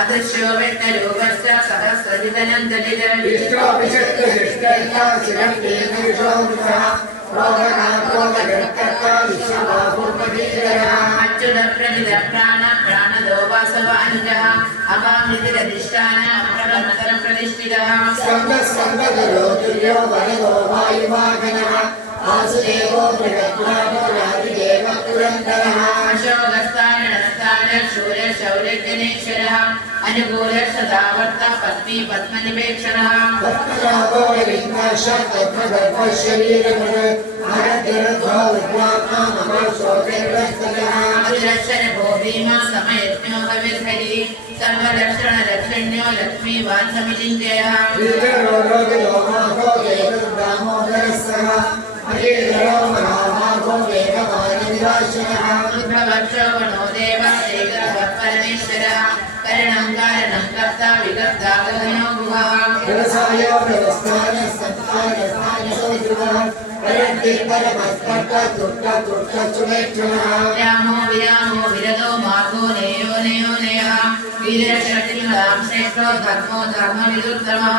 अदृश्यो विष्णुरूपस्य अनुकूल सदावर्ता पत्नी पद्मनिपेक्षणः अभिरक्षण भोधीमा समयज्ञो भविर्हरि सर्वरक्षण रक्षण्यो लक्ष्मी वाञ्छमिचिन्त्ययः रुद्रवक्षोपणो देवः परमेश्वरः करणं कारणं कर्ता विकर्ता गगनो गुहः रामो विरामो विरदो मार्गो नेयो नेयो नेयः वीरशक्तिमदां श्रेष्ठो धर्मो धर्मविदुत्तमः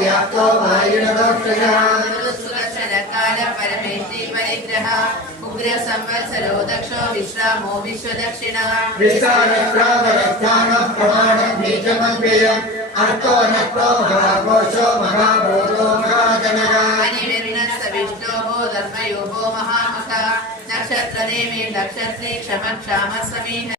व्याप्तो काल परमेश्वरी परिग्रह उग्र संवत्सरो दक्षो विश्रामो विश्वदक्षिणः अनिर्णस्त विष्णोः धर्मयोगो महामखः नक्षत्रदेवी नक्षत्रे क्षम क्षाम समीन